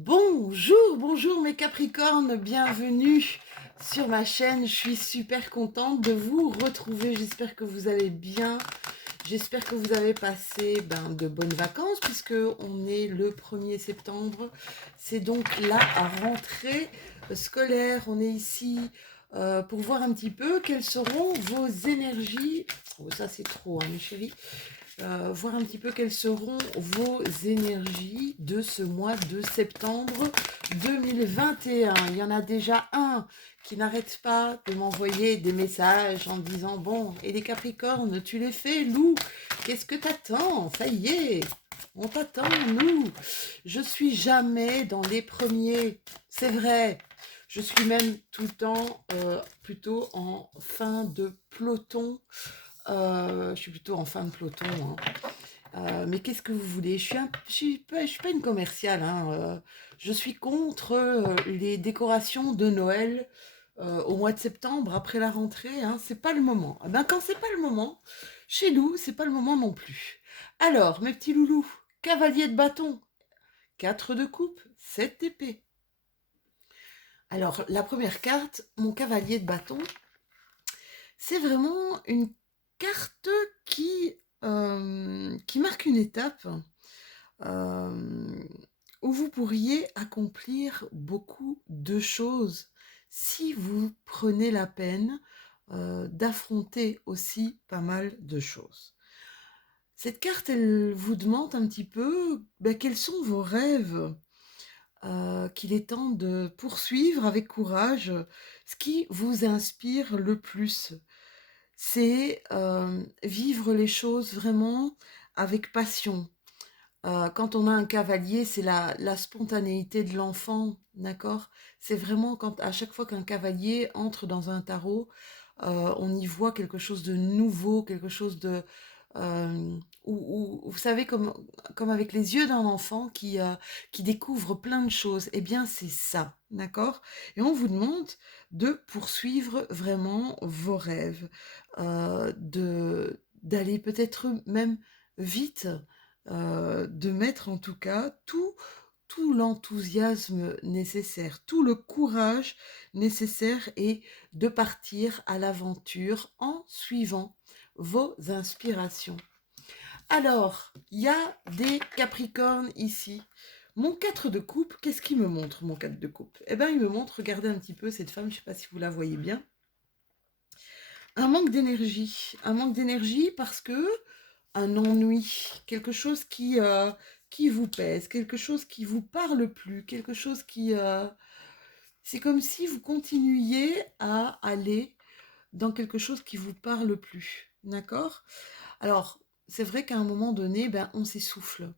Bonjour, bonjour mes Capricornes, bienvenue sur ma chaîne. Je suis super contente de vous retrouver. J'espère que vous allez bien. J'espère que vous avez passé de bonnes vacances puisque on est le 1er septembre. C'est donc la rentrée scolaire. On est ici pour voir un petit peu quelles seront vos énergies. Oh, ça c'est trop, hein, mes chéris. Voir un petit peu quelles seront vos énergies de ce mois de septembre 2021. Il y en a déjà un qui n'arrête pas de m'envoyer des messages en disant bon, et les Capricornes, tu les fais, Lou? Qu'est-ce que t'attends? Ça y est, on t'attend, nous. Je suis jamais dans les premiers, c'est vrai. Je suis même tout le temps plutôt en fin de peloton. Je suis plutôt en fin de peloton, hein. Mais qu'est-ce que vous voulez? Je suis pas une commerciale, hein. Je suis contre les décorations de Noël au mois de septembre, après la rentrée, hein. C'est pas le moment. Eh ben, quand c'est pas le moment, chez nous, c'est pas le moment non plus. Alors, mes petits loulous, cavalier de bâton, 4 de coupe, 7 d'épée. Alors, la première carte, mon cavalier de bâton, c'est vraiment une carte qui marque une étape euh, où vous pourriez accomplir beaucoup de choses si vous prenez la peine d'affronter aussi pas mal de choses. Cette carte, elle vous demande un petit peu quels sont vos rêves qu'il est temps de poursuivre avec courage, ce qui vous inspire le plus. C'est vivre les choses vraiment avec passion. Quand on a un cavalier, c'est la spontanéité de l'enfant, d'accord? C'est vraiment quand, à chaque fois qu'un cavalier entre dans un tarot, on y voit quelque chose de nouveau, quelque chose de... vous savez, comme avec les yeux d'un enfant qui découvre plein de choses, eh bien c'est ça, d'accord? Et on vous demande de poursuivre vraiment vos rêves, d'aller peut-être même vite, de mettre en tout cas tout l'enthousiasme nécessaire, tout le courage nécessaire et de partir à l'aventure en suivant vos inspirations. Alors, il y a des Capricornes ici. Mon 4 de coupe, qu'est-ce qu'il me montre, mon 4 de coupe? Eh bien, il me montre, regardez un petit peu cette femme, je ne sais pas si vous la voyez bien, un manque d'énergie. Un manque d'énergie parce que un ennui, quelque chose qui vous pèse, quelque chose qui vous parle plus, quelque chose qui... c'est comme si vous continuiez à aller dans quelque chose qui vous parle plus, d'accord? Alors, c'est vrai qu'à un moment donné, on s'essouffle.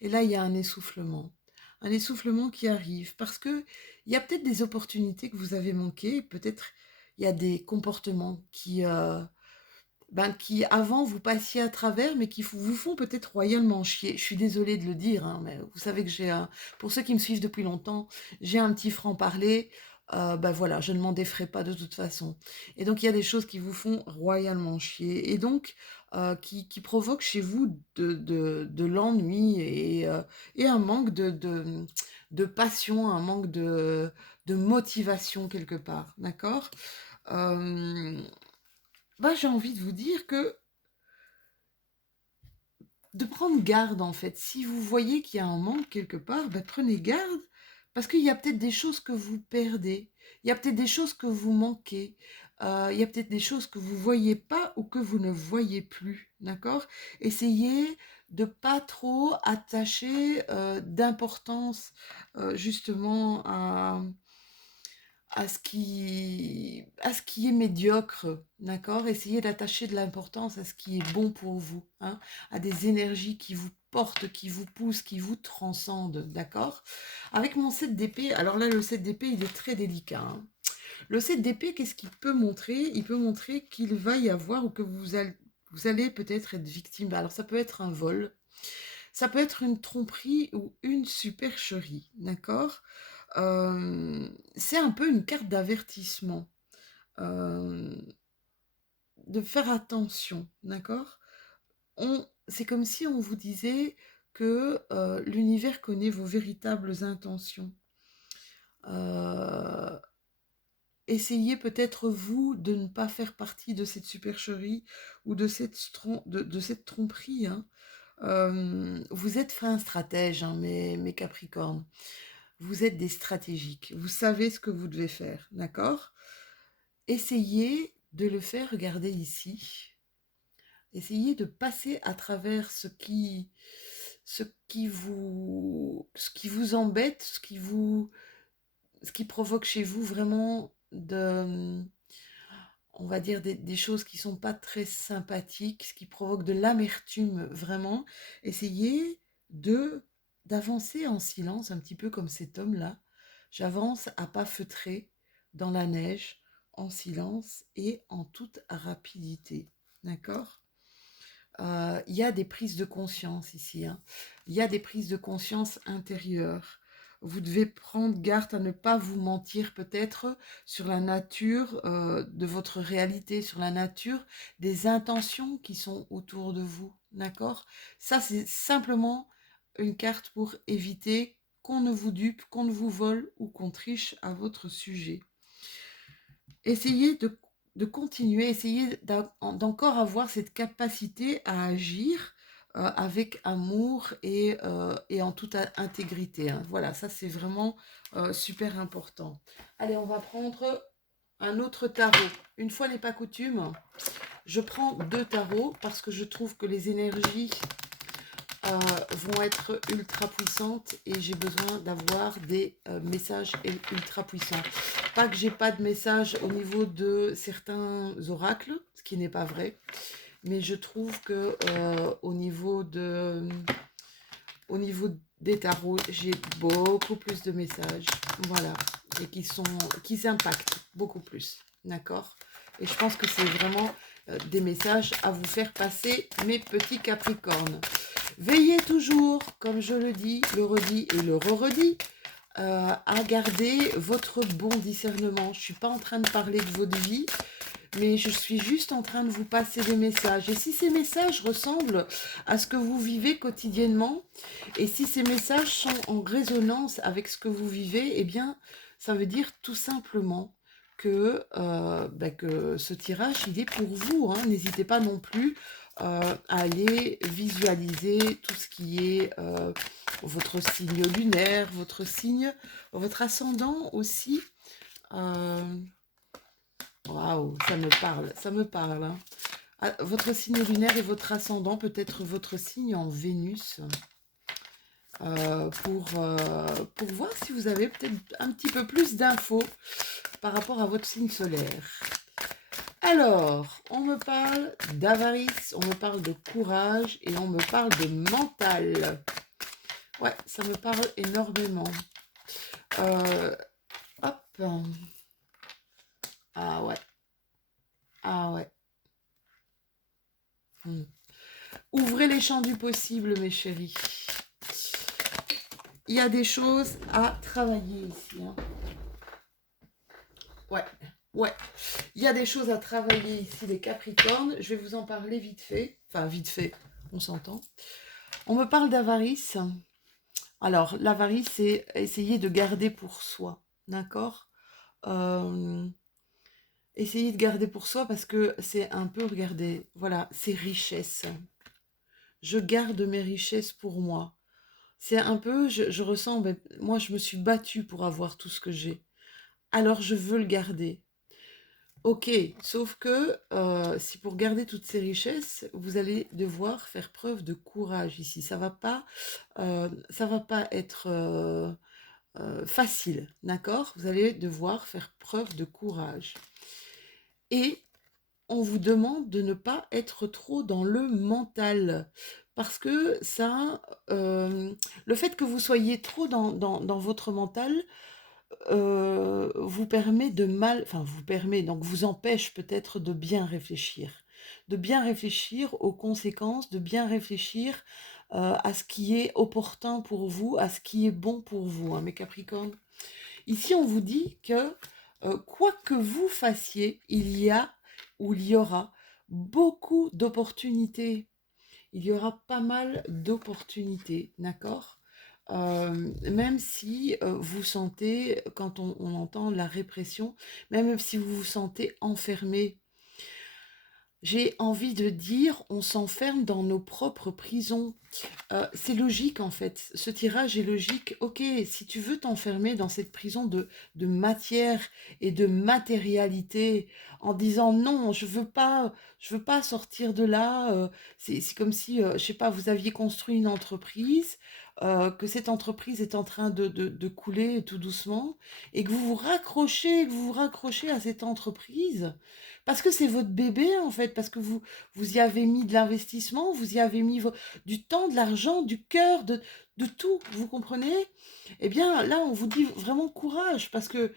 Et là, il y a un essoufflement. Un essoufflement qui arrive parce que il y a peut-être des opportunités que vous avez manquées, peut-être il y a des comportements qui avant vous passiez à travers, mais qui vous font peut-être royalement chier. Je suis désolée de le dire, hein, mais vous savez que pour ceux qui me suivent depuis longtemps, j'ai un petit franc-parler. Voilà, je ne m'en défrais pas de toute façon. Et donc il y a des choses qui vous font royalement chier, et donc qui provoquent chez vous de l'ennui et un manque de passion, un manque de motivation quelque part, d'accord? Euh, j'ai envie de vous dire que de prendre garde en fait. Si vous voyez qu'il y a un manque quelque part, prenez garde parce qu'il y a peut-être des choses que vous perdez, il y a peut-être des choses que vous manquez, il y a peut-être des choses que vous voyez pas ou que vous ne voyez plus, d'accord? Essayez de pas trop attacher d'importance justement à ce qui est médiocre, d'accord? Essayez d'attacher de l'importance à ce qui est bon pour vous, hein, à des énergies qui vous portent, qui vous poussent, qui vous transcendent, d'accord? Avec mon 7 d'épée, alors là, le 7 d'épée, il est très délicat, hein. Le 7 d'épée, qu'est-ce qu'il peut montrer? Il peut montrer qu'il va y avoir ou que vous allez peut-être être victime. Alors, ça peut être un vol, ça peut être une tromperie ou une supercherie, d'accord? C'est un peu une carte d'avertissement, euh, de faire attention, d'accord? C'est comme si on vous disait que l'univers connaît vos véritables intentions. Essayez peut-être vous de ne pas faire partie de cette supercherie ou de cette tromperie, hein. Vous êtes fin stratège, hein, mes Capricornes. Vous êtes des stratégiques. Vous savez ce que vous devez faire, d'accord? Essayez de le faire, regardez ici. Essayez de passer à travers ce qui vous embête, ce qui provoque chez vous vraiment on va dire des choses qui sont pas très sympathiques, ce qui provoque de l'amertume vraiment. Essayez d'avancer en silence, un petit peu comme cet homme-là. J'avance à pas feutrés dans la neige, en silence et en toute rapidité. D'accord? Il y a des prises de conscience ici, hein. Il y a des prises de conscience intérieures. Vous devez prendre garde à ne pas vous mentir peut-être sur la nature de votre réalité, sur la nature des intentions qui sont autour de vous. D'accord? Ça, c'est simplement une carte pour éviter qu'on ne vous dupe, qu'on ne vous vole ou qu'on triche à votre sujet. Essayez de continuer, essayez d'encore avoir cette capacité à agir avec amour et en toute intégrité, hein. Voilà, ça c'est vraiment super important. Allez, on va prendre un autre tarot. Une fois n'est pas coutume, je prends 2 tarots parce que je trouve que les énergies vont être ultra puissantes et j'ai besoin d'avoir des messages ultra puissants. Pas que j'ai pas de messages au niveau de certains oracles, ce qui n'est pas vrai, mais je trouve que au niveau des tarots, j'ai beaucoup plus de messages, voilà, et qui s'impactent beaucoup plus, d'accord? Et je pense que c'est vraiment des messages à vous faire passer, mes petits Capricornes. Veillez toujours, comme je le dis, le redis et le re-redis, à garder votre bon discernement. Je ne suis pas en train de parler de votre vie, mais je suis juste en train de vous passer des messages. Et si ces messages ressemblent à ce que vous vivez quotidiennement, et si ces messages sont en résonance avec ce que vous vivez, eh bien, ça veut dire tout simplement que ce tirage, il est pour vous, hein. N'hésitez pas non plus à aller visualiser tout ce qui est votre signe lunaire, votre ascendant aussi. Waouh, ça me parle, hein. Ah, votre signe lunaire et votre ascendant, peut-être votre signe en Vénus, pour voir si vous avez peut-être un petit peu plus d'infos par rapport à votre signe solaire. Alors, on me parle d'avarice, on me parle de courage et on me parle de mental. Ouais, ça me parle énormément. Hop. Ah ouais. Ah ouais. Ouvrez les champs du possible, mes chéris. Il y a des choses à travailler ici, hein. Ouais. Il y a des choses à travailler ici, les Capricornes. Je vais vous en parler vite fait. Enfin, vite fait, on s'entend. On me parle d'avarice. Alors, l'avarice, c'est essayer de garder pour soi. D'accord? Essayer de garder pour soi parce que c'est un peu, regardez, voilà, ces richesses. Je garde mes richesses pour moi. C'est un peu, je ressens, moi je me suis battue pour avoir tout ce que j'ai. Alors je veux le garder. Ok, sauf que si pour garder toutes ces richesses, vous allez devoir faire preuve de courage ici. Ça va pas être facile, d'accord? Vous allez devoir faire preuve de courage. Et on vous demande de ne pas être trop dans le mental. Parce que ça, le fait que vous soyez trop dans votre mental vous permet donc vous empêche peut-être de bien réfléchir. De bien réfléchir aux conséquences, de bien réfléchir à ce qui est opportun pour vous, à ce qui est bon pour vous, hein, mes Capricornes. Ici, on vous dit que quoi que vous fassiez, il y aura beaucoup d'opportunités. il y aura pas mal d'opportunités, d'accord? Même si vous sentez, quand on entend la répression, même si vous vous sentez enfermé, j'ai envie de dire, on s'enferme dans nos propres prisons. C'est logique en fait, ce tirage est logique. Ok, si tu veux t'enfermer dans cette prison de matière et de matérialité en disant non, je veux pas sortir de là. C'est comme si, je sais pas, vous aviez construit une entreprise, que cette entreprise est en train de couler tout doucement et que vous vous raccrochez à cette entreprise parce que c'est votre bébé en fait, parce que vous y avez mis de l'investissement, vous y avez mis du temps, de l'argent, du cœur, de tout, vous comprenez? Eh bien, là, on vous dit vraiment courage, parce que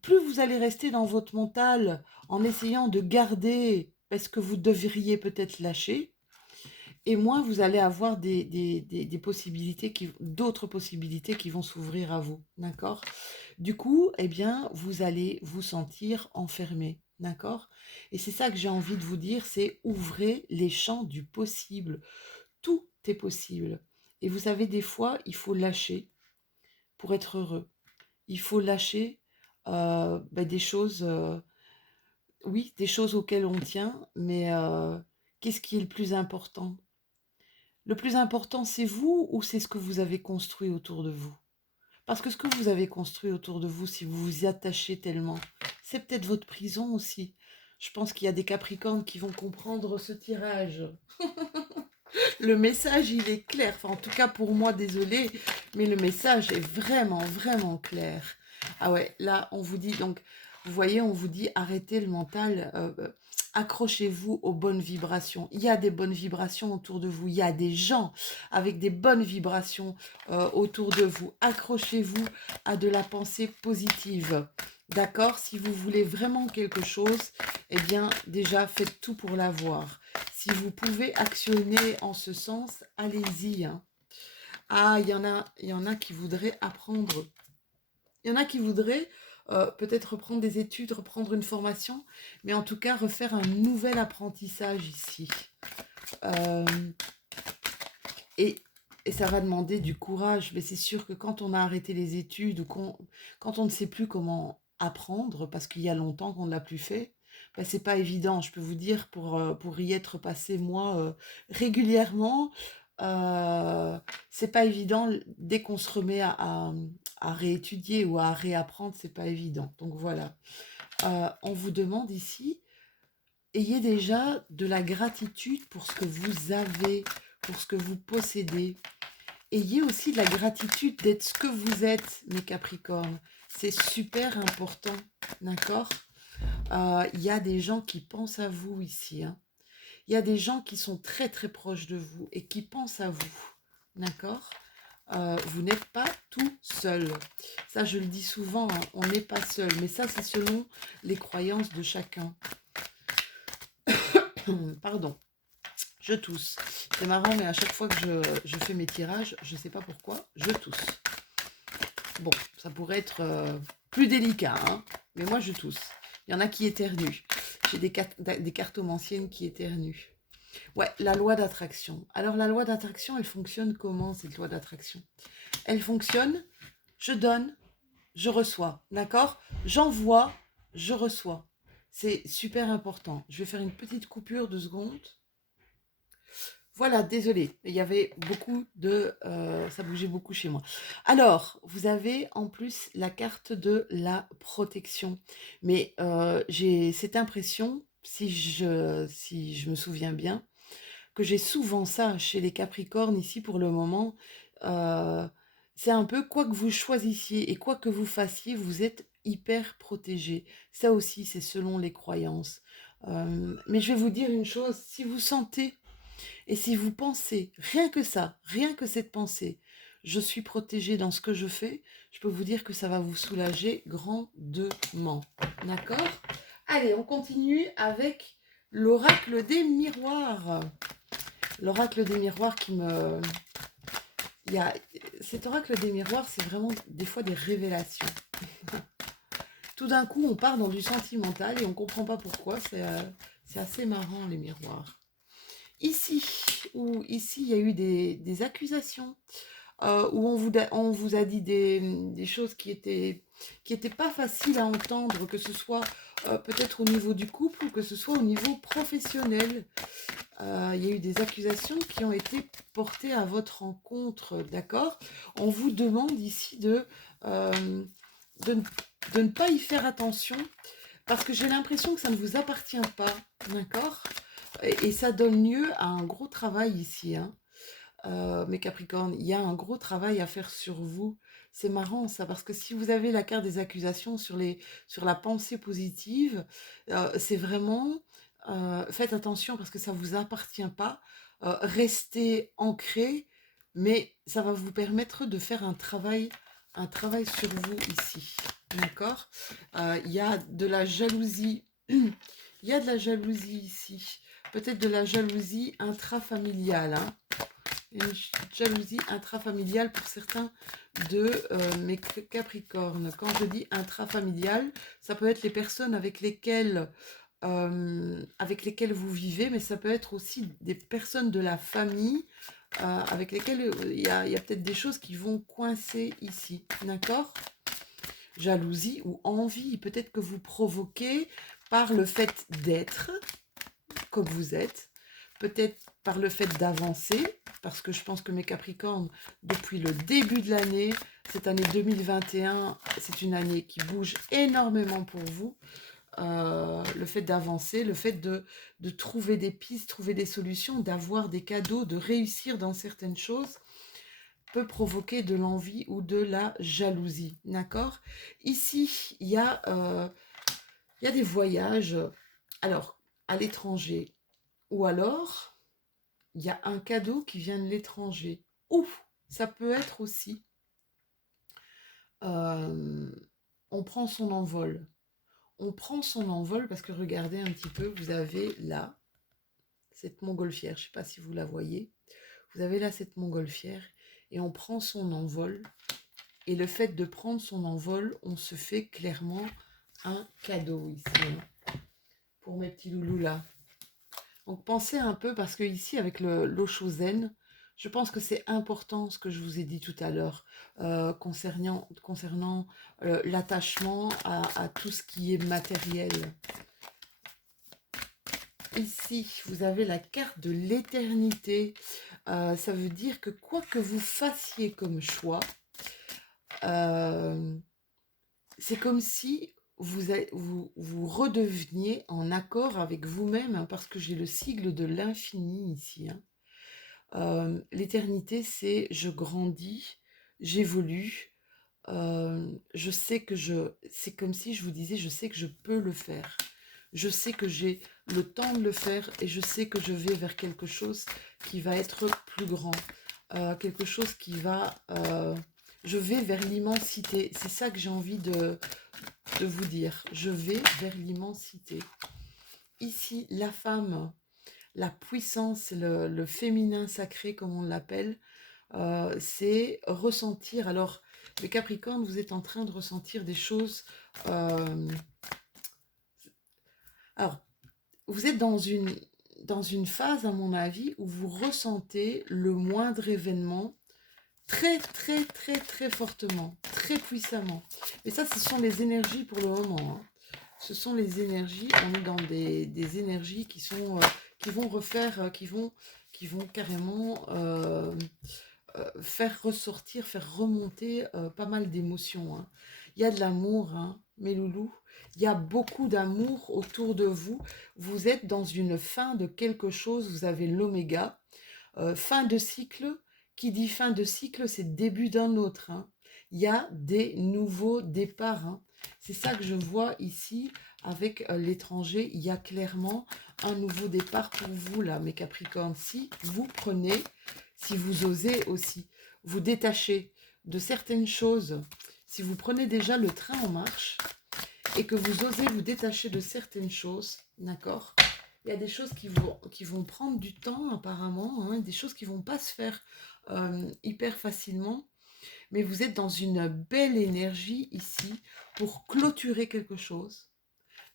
plus vous allez rester dans votre mental en essayant de garder parce que vous devriez peut-être lâcher, et moins vous allez avoir des possibilités, d'autres possibilités qui vont s'ouvrir à vous, d'accord? Du coup, eh bien, vous allez vous sentir enfermé, d'accord? Et c'est ça que j'ai envie de vous dire, c'est ouvrez les champs du possible. Tout est possible. Et vous savez, des fois, il faut lâcher pour être heureux. Il faut lâcher des choses, oui, des choses auxquelles on tient, mais qu'est-ce qui est le plus important? Le plus important, c'est vous ou c'est ce que vous avez construit autour de vous? Parce que ce que vous avez construit autour de vous, si vous vous y attachez tellement, c'est peut-être votre prison aussi. Je pense qu'il y a des Capricornes qui vont comprendre ce tirage. Le message, il est clair. Enfin, en tout cas, pour moi, désolé, mais le message est vraiment, vraiment clair. Ah ouais, là, on vous dit, donc, vous voyez, on vous dit, arrêtez le mental, accrochez-vous aux bonnes vibrations. Il y a des bonnes vibrations autour de vous. Il y a des gens avec des bonnes vibrations autour de vous. Accrochez-vous à de la pensée positive. D'accord? Si vous voulez vraiment quelque chose, eh bien, déjà, faites tout pour l'avoir. Si vous pouvez actionner en ce sens, allez-y, hein. Ah, il y en a qui voudraient apprendre. Il y en a qui voudraient peut-être reprendre des études, reprendre une formation, mais en tout cas refaire un nouvel apprentissage ici. Euh, et, et ça va demander du courage, mais c'est sûr que quand on a arrêté les études ou quand on ne sait plus comment apprendre, parce qu'il y a longtemps qu'on ne l'a plus fait, ben c'est pas évident. Je peux vous dire, pour y être passé moi régulièrement, c'est pas évident dès qu'on se remet à réétudier ou à réapprendre, c'est pas évident. Donc voilà. On vous demande ici, ayez déjà de la gratitude pour ce que vous avez, pour ce que vous possédez. Ayez aussi de la gratitude d'être ce que vous êtes, mes Capricornes. C'est super important, d'accord? Il y a des gens qui pensent à vous ici, hein. Il y a des gens qui sont très très proches de vous et qui pensent à vous, d'accord? Vous n'êtes pas tout seul. Ça, je le dis souvent, hein, on n'est pas seul. Mais ça, c'est selon les croyances de chacun. Pardon, je tousse. C'est marrant, mais à chaque fois que je fais mes tirages, je ne sais pas pourquoi, je tousse. Bon, ça pourrait être plus délicat, hein, mais moi, je tousse. Il y en a qui éternuent. J'ai des cartomanciennes qui éternuent. Ouais, la loi d'attraction. Alors, la loi d'attraction, elle fonctionne comment, cette loi d'attraction? Elle fonctionne, je donne, je reçois, d'accord? J'envoie, je reçois. C'est super important. Je vais faire une petite coupure de secondes. Voilà, désolé, il y avait beaucoup de... ça bougeait beaucoup chez moi. Alors, vous avez en plus la carte de la protection. Mais j'ai cette impression, si je me souviens bien, que j'ai souvent ça chez les Capricornes ici pour le moment. Euh, c'est un peu quoi que vous choisissiez et quoi que vous fassiez, vous êtes hyper protégé. Ça aussi, c'est selon les croyances. Mais je vais vous dire une chose, si vous sentez et si vous pensez, rien que ça, rien que cette pensée, je suis protégé dans ce que je fais, je peux vous dire que ça va vous soulager grandement. D'accord? Allez, on continue avec l'oracle des miroirs. L'oracle des miroirs qui me... Cet oracle des miroirs, c'est vraiment des fois des révélations. Tout d'un coup, on part dans du sentimental et on ne comprend pas pourquoi. C'est assez marrant, les miroirs. Ici, ici, il y a eu des accusations, où on vous a dit des choses qui étaient pas faciles à entendre, que ce soit peut-être au niveau du couple ou que ce soit au niveau professionnel. Il y a eu des accusations qui ont été portées à votre encontre, d'accord? On vous demande ici euh, de, ne de ne pas y faire attention parce que j'ai l'impression que ça ne vous appartient pas, d'accord? Et ça donne lieu à un gros travail ici, hein. Mes Capricornes, il y a un gros travail à faire sur vous. C'est marrant ça, parce que si vous avez la carte des accusations sur la pensée positive, c'est vraiment, faites attention parce que ça ne vous appartient pas. Restez ancré, mais ça va vous permettre de faire un travail sur vous ici. D'accord? Il y a de la jalousie. Il y a de la jalousie ici. Peut-être de la jalousie intrafamiliale, hein. Une jalousie intrafamiliale pour certains de mes Capricornes. Quand je dis intrafamiliale, ça peut être les personnes avec lesquelles vous vivez, mais ça peut être aussi des personnes de la famille avec lesquelles il y a peut-être des choses qui vont coincer ici. D'accord? Jalousie ou envie, peut-être que vous provoquez par le fait d'être comme vous êtes, peut-être par le fait d'avancer, parce que je pense que mes Capricornes, depuis le début de l'année, cette année 2021, c'est une année qui bouge énormément pour vous. Le fait d'avancer, le fait de trouver des pistes, trouver des solutions, d'avoir des cadeaux, de réussir dans certaines choses, peut provoquer de l'envie ou de la jalousie. D'accord? Ici, il y a des voyages, alors, à l'étranger, ou alors, il y a un cadeau qui vient de l'étranger. Ou ça peut être aussi, euh, on prend son envol. On prend son envol parce que regardez un petit peu, vous avez là cette montgolfière, je ne sais pas si vous la voyez. Vous avez là cette montgolfière et on prend son envol. Et le fait de prendre son envol, on se fait clairement un cadeau ici, hein, pour mes petits loulous là. Donc pensez un peu, parce que ici avec l'Oshozen, je pense que c'est important ce que je vous ai dit tout à l'heure concernant l'attachement à tout ce qui est matériel. Ici, vous avez la carte de l'éternité. Ça veut dire que quoi que vous fassiez comme choix, euh, c'est comme si vous redeveniez en accord avec vous-même, hein, parce que j'ai le sigle de l'infini ici, hein. L'éternité, c'est je grandis, j'évolue, je sais que c'est comme si je vous disais, je sais que je peux le faire. Je sais que j'ai le temps de le faire et je sais que je vais vers quelque chose qui va être plus grand, quelque chose qui va... je vais vers l'immensité. C'est ça que j'ai envie de vous dire. Je vais vers l'immensité. Ici, la femme, la puissance, le féminin sacré, comme on l'appelle, c'est ressentir. Alors, les Capricornes, vous êtes en train de ressentir des choses. Alors, vous êtes dans une phase, à mon avis, où vous ressentez le moindre événement très, très, très, très fortement, très puissamment. Et ça, ce sont les énergies pour le moment, hein. Ce sont les énergies, on est dans des énergies qui vont refaire, qui vont carrément faire ressortir, faire remonter pas mal d'émotions, hein. Il y a de l'amour, hein, mes loulous. Il y a beaucoup d'amour autour de vous. Vous êtes dans une fin de quelque chose. Vous avez l'oméga. Fin de cycle. Qui dit fin de cycle, c'est début d'un autre, hein. Il y a des nouveaux départs, hein. C'est ça que je vois ici avec l'étranger. Il y a clairement un nouveau départ pour vous, là, mes Capricornes. Si vous osez aussi vous détacher de certaines choses, si vous prenez déjà le train en marche et que vous osez vous détacher de certaines choses, d'accord? Il y a des choses qui vont prendre du temps apparemment, hein, des choses qui ne vont pas se faire hyper facilement, mais vous êtes dans une belle énergie ici pour clôturer quelque chose,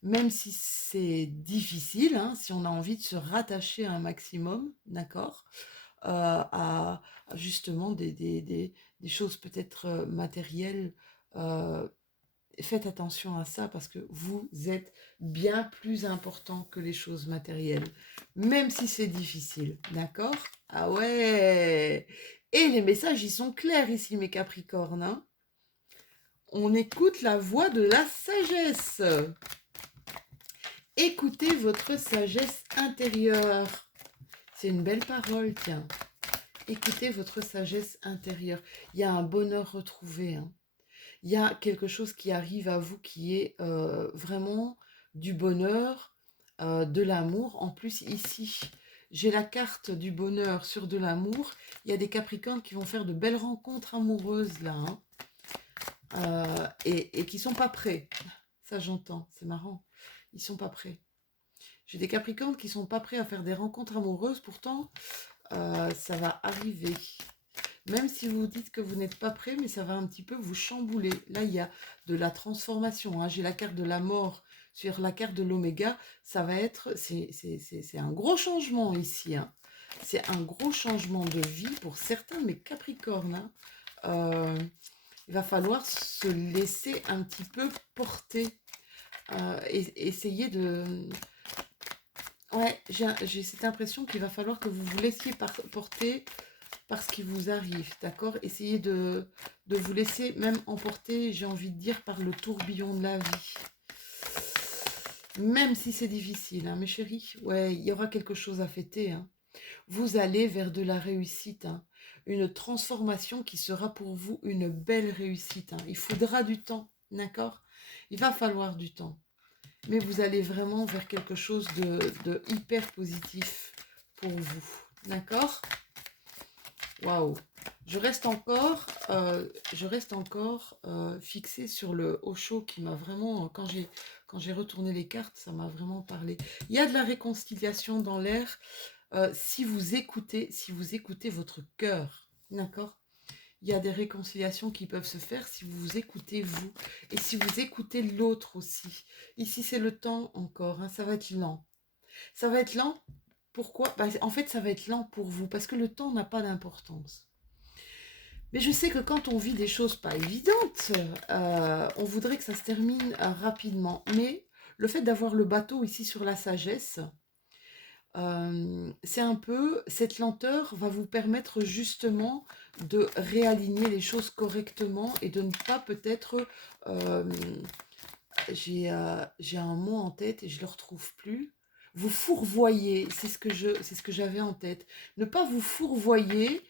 même si c'est difficile, hein, si on a envie de se rattacher à un maximum, d'accord, à justement des choses peut-être matérielles. euh, Faites attention à ça parce que vous êtes bien plus important que les choses matérielles, même si c'est difficile, d'accord? Ah ouais! Et les messages, ils sont clairs ici, mes Capricornes, hein. On écoute la voix de la sagesse. Écoutez votre sagesse intérieure. C'est une belle parole, tiens. Écoutez votre sagesse intérieure. Il y a un bonheur retrouvé, hein. Il y a quelque chose qui arrive à vous qui est vraiment du bonheur, de l'amour. En plus, ici, j'ai la carte du bonheur sur de l'amour. Il y a des Capricornes qui vont faire de belles rencontres amoureuses, là, hein, et qui sont pas prêts. Ça, j'entends, c'est marrant. Ils sont pas prêts. J'ai des Capricornes qui sont pas prêts à faire des rencontres amoureuses, pourtant, ça va arriver. Même si vous dites que vous n'êtes pas prêt, mais ça va un petit peu vous chambouler. Là, il y a de la transformation, hein. J'ai la carte de la mort sur la carte de l'oméga. Ça va être, c'est un gros changement ici, hein. C'est un gros changement de vie pour certains de mes Capricornes, hein. Il va falloir se laisser un petit peu porter. Et essayer de... Ouais, j'ai cette impression qu'il va falloir que vous vous laissiez porter par ce qui vous arrive, d'accord? Essayez de vous laisser même emporter, j'ai envie de dire, par le tourbillon de la vie. Même si c'est difficile, hein, mes chéris. Ouais, il y aura quelque chose à fêter, hein. Vous allez vers de la réussite, hein. Une transformation qui sera pour vous une belle réussite, hein. Il faudra du temps, d'accord? Il va falloir du temps. Mais vous allez vraiment vers quelque chose de hyper positif pour vous, d'accord? Waouh! Je reste encore fixée sur le Osho qui m'a vraiment, quand j'ai retourné les cartes, ça m'a vraiment parlé. Il y a de la réconciliation dans l'air si vous écoutez votre cœur, d'accord? Il y a des réconciliations qui peuvent se faire si vous vous écoutez vous et si vous écoutez l'autre aussi. Ici, c'est le temps encore, hein, ça va être lent. Ça va être lent. Pourquoi? En fait, ça va être lent pour vous parce que le temps n'a pas d'importance. Mais je sais que quand on vit des choses pas évidentes, on voudrait que ça se termine rapidement. Mais le fait d'avoir le bateau ici sur la sagesse, c'est un peu, cette lenteur va vous permettre justement de réaligner les choses correctement et de ne pas peut-être... j'ai un mot en tête et je ne le retrouve plus. Vous fourvoyer, c'est ce que j'avais en tête. Ne pas vous fourvoyer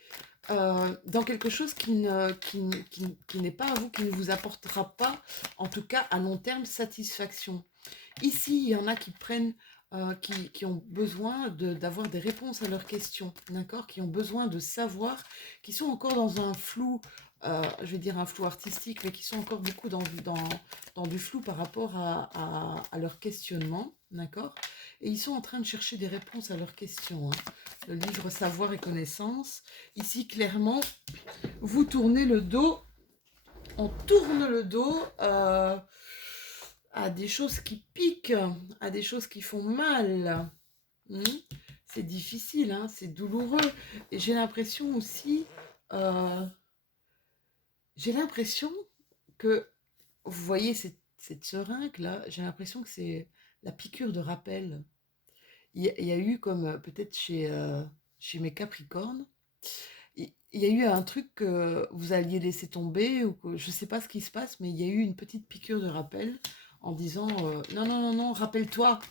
dans quelque chose qui n'est pas à vous, qui ne vous apportera pas, en tout cas à long terme, satisfaction. Ici, il y en a qui prennent, qui ont besoin d'avoir des réponses à leurs questions, d'accord? Qui ont besoin de savoir, qui sont encore dans un flou, je vais dire un flou artistique, mais qui sont encore beaucoup dans du flou par rapport à leur questionnement, d'accord? Et ils sont en train de chercher des réponses à leurs questions, hein. Le livre Savoir et Connaissance. Ici, clairement, vous tournez le dos, on tourne le dos à des choses qui piquent, à des choses qui font mal. Hmm. C'est difficile, hein, c'est douloureux. Et euh, j'ai l'impression que, vous voyez cette seringue là, j'ai l'impression que c'est la piqûre de rappel. Il y a eu comme peut-être chez mes Capricornes, il y a eu un truc que vous alliez laisser tomber ou que je ne sais pas ce qui se passe, mais il y a eu une petite piqûre de rappel en disant non, non, non, non, rappelle-toi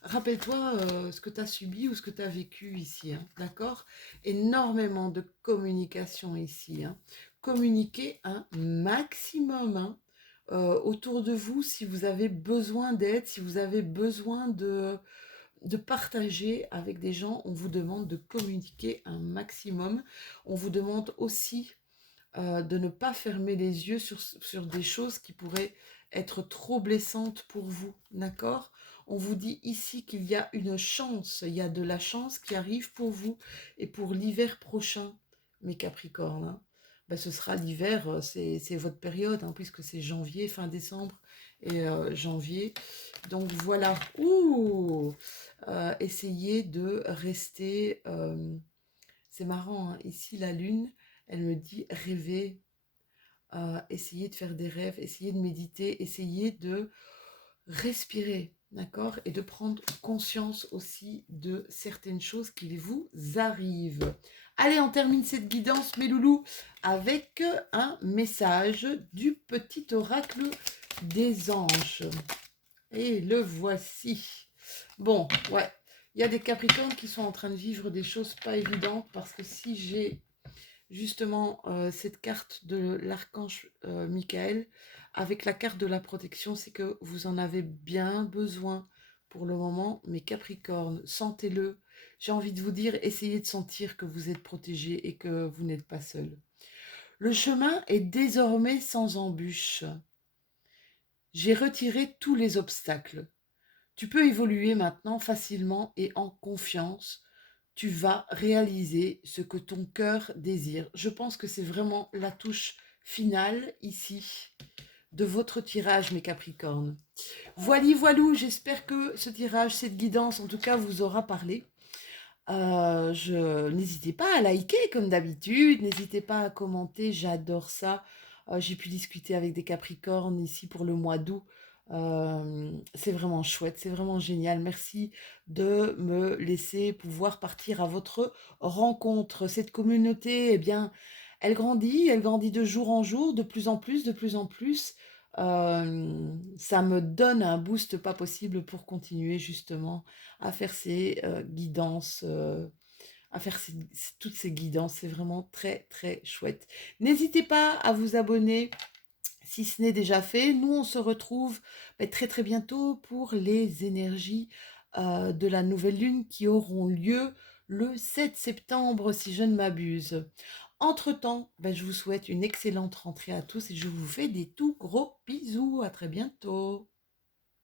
ce que tu as subi ou ce que tu as vécu ici, hein, d'accord? Énormément de communication ici, hein. Communiquez un maximum, hein, autour de vous si vous avez besoin d'aide, si vous avez besoin de partager avec des gens, on vous demande de communiquer un maximum. On vous demande aussi de ne pas fermer les yeux sur des choses qui pourraient être trop blessantes pour vous, d'accord? On vous dit ici qu'il y a une chance, il y a de la chance qui arrive pour vous et pour l'hiver prochain, mes Capricornes, hein. bah, ce sera l'hiver, c'est votre période, hein, puisque c'est janvier, fin décembre et janvier. Donc voilà. Ouh! Essayez de rester. C'est marrant, hein, ici la lune, elle me dit rêver, essayez de faire des rêves, essayez de méditer, essayez de respirer, d'accord? Et de prendre conscience aussi de certaines choses qui vous arrivent. Allez, on termine cette guidance, mes loulous, avec un message du petit oracle des anges. Et le voici. Bon, ouais, il y a des Capricornes qui sont en train de vivre des choses pas évidentes parce que si j'ai justement cette carte de l'archange Michael avec la carte de la protection, c'est que vous en avez bien besoin pour le moment, mes Capricornes, sentez-le. J'ai envie de vous dire, essayez de sentir que vous êtes protégés et que vous n'êtes pas seul. Le chemin est désormais sans embûche. J'ai retiré tous les obstacles. Tu peux évoluer maintenant facilement et en confiance. Tu vas réaliser ce que ton cœur désire. Je pense que c'est vraiment la touche finale ici de votre tirage, mes Capricornes. Voili, voilou, j'espère que ce tirage, cette guidance, en tout cas, vous aura parlé. N'hésitez pas à liker comme d'habitude, n'hésitez pas à commenter, j'adore ça. J'ai pu discuter avec des Capricornes ici pour le mois d'août. C'est vraiment chouette, c'est vraiment génial. Merci de me laisser pouvoir partir à votre rencontre. Cette communauté, eh bien, elle grandit de jour en jour, de plus en plus, de plus en plus. Ça me donne un boost pas possible pour continuer justement à faire ces guidances, à faire toutes ces guidances. C'est vraiment très, très chouette. N'hésitez pas à vous abonner si ce n'est déjà fait. Nous, on se retrouve très, très bientôt pour les énergies de la nouvelle lune qui auront lieu le 7 septembre, si je ne m'abuse. Entre-temps, je vous souhaite une excellente rentrée à tous et je vous fais des tout gros bisous. À très bientôt.